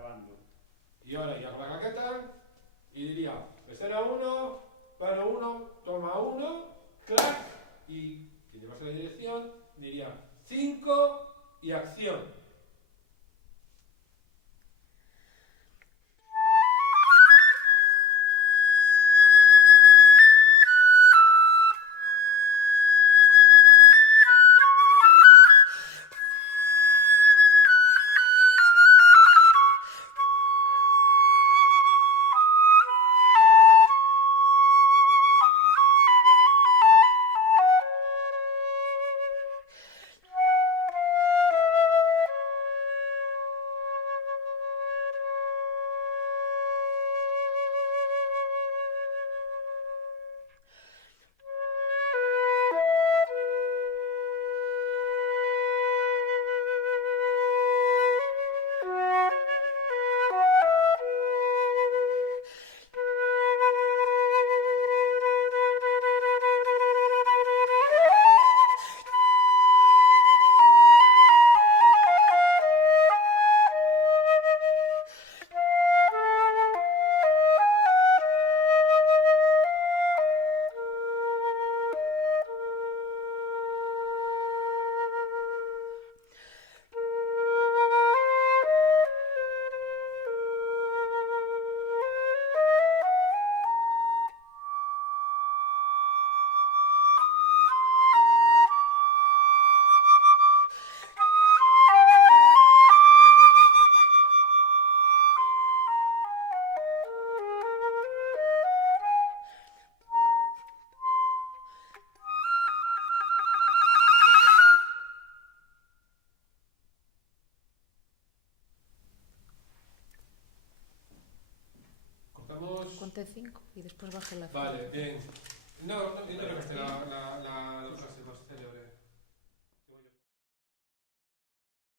grabando. Y ahora iría con la claqueta y diría, pecera 1, plano 1, toma 1, crack, y quien llevase la dirección diría 5 y acción. Cortamos. Conté 5 y después bajé la Vale, bien. No creo que esté